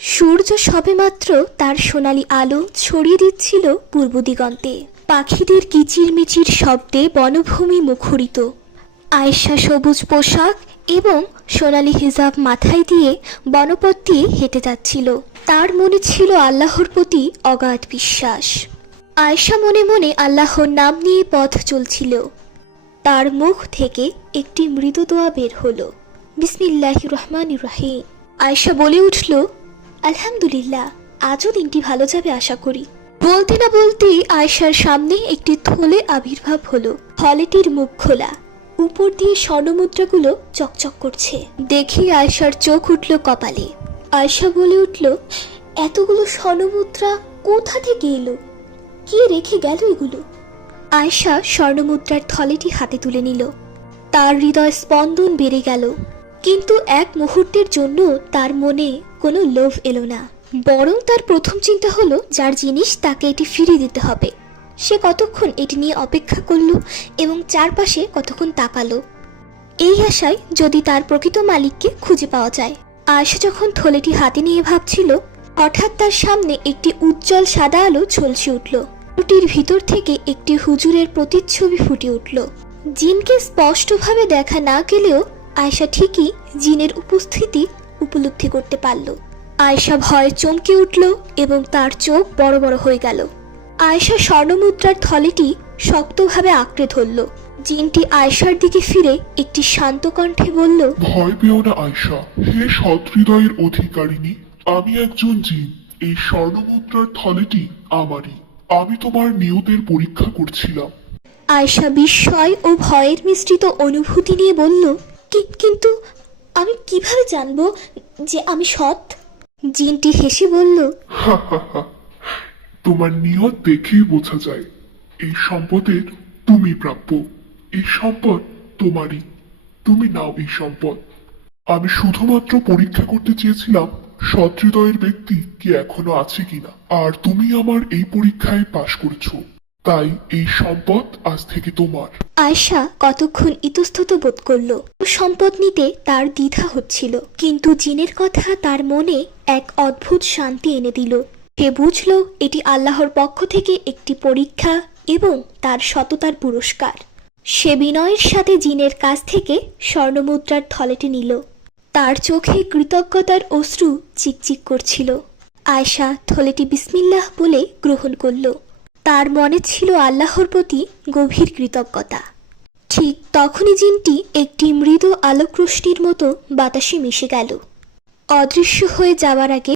সূর্য সবেমাত্র তার সোনালি আলো ছড়িয়ে দিচ্ছিল পূর্ব দিগন্তে। পাখিদের কিচিরমিচির শব্দে বনভূমি মুখরিত। আয়েশা সবুজ পোশাক এবং সোনালি হিজাব মাথায় দিয়ে বনপথ দিয়ে হেঁটে যাচ্ছিল। তার মনে ছিল আল্লাহর প্রতি অগাধ বিশ্বাস। আয়েশা মনে মনে আল্লাহর নাম নিয়ে পথ চলছিল। তার মুখ থেকে একটি মৃদু দোয়া বের হলো, বিসমিল্লাহির রহমানির রহিম। আয়েশা বলে উঠল, আলহামদুলিল্লাহ, আজও দিনটি ভালো যাবে আশা করি। বলতে না বলতেই আয়েশার সামনে একটি থলে আবির্ভাব হলো। থলেটির মুখ খোলা, উপর দিয়ে স্বর্ণমুদ্রাগুলো চকচক করছে। দেখে আয়েশার চোখ উঠল কপালে। আয়েশা বলে উঠল, এতগুলো স্বর্ণমুদ্রা কোথা থেকে এলো? কে রেখে গেল এগুলো? আয়েশা স্বর্ণমুদ্রার থলেটি হাতে তুলে নিল। তার হৃদয় স্পন্দন বেড়ে গেল, কিন্তু এক মুহূর্তের জন্য তার মনে কোনো লোভ এলো না। বরং তার প্রথম চিন্তা হলো, যার জিনিস তাকে এটি ফিরিয়ে দিতে হবে। সে কতক্ষণ এটি নিয়ে অপেক্ষা করল এবং চারপাশে কতক্ষণ তাকালো, এই আশায় যদি তার প্রকৃত মালিককে খুঁজে পাওয়া যায়। আয়েশা যখন থলেটি হাতে নিয়ে ভাবছিল, হঠাৎ তার সামনে একটি উজ্জ্বল সাদা আলো ঝলসে উঠল। আলোটির ভিতর থেকে একটি হুজুরের প্রতিচ্ছবি ফুটে উঠল। জিনকে স্পষ্টভাবে দেখা না গেলেও আয়েশা ঠিকই জিনের উপস্থিতি উপলব্ধি করতে পারল। আয়েশা ভয়ে চমকে উঠল এবং তার চোখ বড় বড় হয়ে গেল। আয়েশা স্বর্ণমুদ্রার থলেটি শক্তভাবে আঁকড়ে ধরল। জিনটি আয়েশার দিকে ফিরে একটি শান্ত কণ্ঠে বলল, ভয় পেও না আয়েশা, হে সৎ হৃদয়ের অধিকারিণী, আমি একজন জিন। এই স্বর্ণমুদ্রার থলেটি আমারই। আমি তোমার নিয়তের পরীক্ষা করছিলাম। আয়েশা বিস্ময় ও ভয়ের মিশ্রিত অনুভূতি নিয়ে বলল, কিন্তু আমি কিভাবে জানবো যে আমি সৎ? জিনটি হেসে বলল, তোমার নিয়ত দেখেই বোঝা যায়। এই সম্পদের তুমি প্রাপ্য। এই সম্পদ তোমারই। তুমি নাও এই সম্পদ। আমি শুধুমাত্র পরীক্ষা করতে চেয়েছিলাম সৎ হৃদয়ের ব্যক্তি কি এখনো আছে কিনা, আর তুমি আমার এই পরীক্ষায় পাশ করেছো, তাই এই সম্পদ আজ থেকে তোমার। আয়েশা কতক্ষণ ইতস্তত বোধ করল। সম্পদ নিতে তার দ্বিধা হচ্ছিল, কিন্তু জিনের কথা তার মনে এক অদ্ভুত শান্তি এনে দিল। সে বুঝল এটি আল্লাহর পক্ষ থেকে একটি পরীক্ষা এবং তার সততার পুরস্কার। সে বিনয়ের সাথে জিনের কাছ থেকে স্বর্ণমুদ্রার থলেটি নিল। তার চোখে কৃতজ্ঞতার অশ্রু চিকচিক করছিল। আয়েশা থলেটি বিসমিল্লাহ বলে গ্রহণ করল। তার মনে ছিল আল্লাহর প্রতি গভীর কৃতজ্ঞতা। ঠিক তখনই জিনটি একটি মৃদু আলোকরশ্মির মতো বাতাসে মিশে গেল। অদৃশ্য হয়ে যাওয়ার আগে